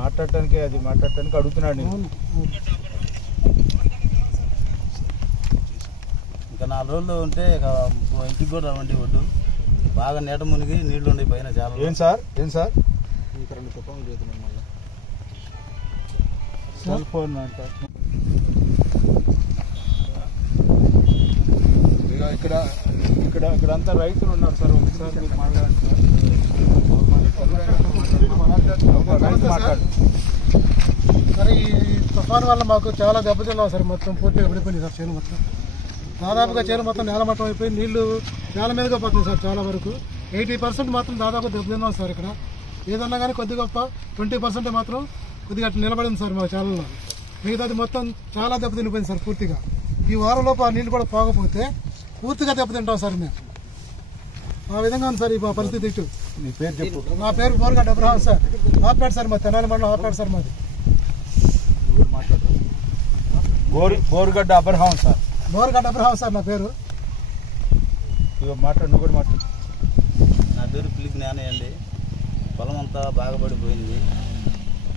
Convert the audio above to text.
మాట్లాడటానికి అడుగుతున్నాడు నేను. ఇంకా 4 రోజులు ఉంటే ఇంటికి కూడా రావండి. ఒడ్డు బాగా నీట మునిగి నీళ్లు ఉండే పైన చాలా. ఏం సార్ ఇంకా 2 తుఫాన్లు చేస్తున్నాం. మళ్ళీ సెల్ ఫోన్ అంట. ఇక్కడంతా రైతులు ఉన్నారు సార్. ఒకసారి మీరు మాట్లాడండి సార్. సార్ ఈ తుఫాన్ వల్ల మాకు చాలా దెబ్బతిన్నాం సార్. మొత్తం పూర్తిగా పడిపోయింది సార్. చేను మొత్తం దాదాపుగా మొత్తం నేలమట్టం అయిపోయి నీళ్లు నేల మీదుగా పోతుంది సార్. చాలా వరకు 80% మాత్రం దాదాపు దెబ్బతిన్నాం సార్. ఇక్కడ ఏదన్నా కానీ కొద్ది గొప్ప 20% మాత్రం కొద్దిగా అట్లా నిలబడింది సార్ మా ఛానల్లో. మిగతాది మొత్తం చాలా దెబ్బతినిపోయింది సార్ పూర్తిగా. ఈ వారంలోపు ఆ నీళ్ళు కూడా పోకపోతే పూర్తిగా దెబ్బతింటాం సార్ మేము. ఆ విధంగా ఉంది సార్ ఈ పరిస్థితి. ఇటు మీ పేరు చెప్పు. నా పేరు బోర్గడ్డ అబ్రహాం సార్. హార్పేట సార్, మా తెనాలి మండలం హార్పేట సార్ మాది. Borugadda Abraham sir. Borugadda Abraham sir నా పేరు. నువ్వు కూడా మాట్లాడు. నా పేరు పిల్లి జ్ఞానే అండి. పొలం అంతా బాగా పడిపోయింది.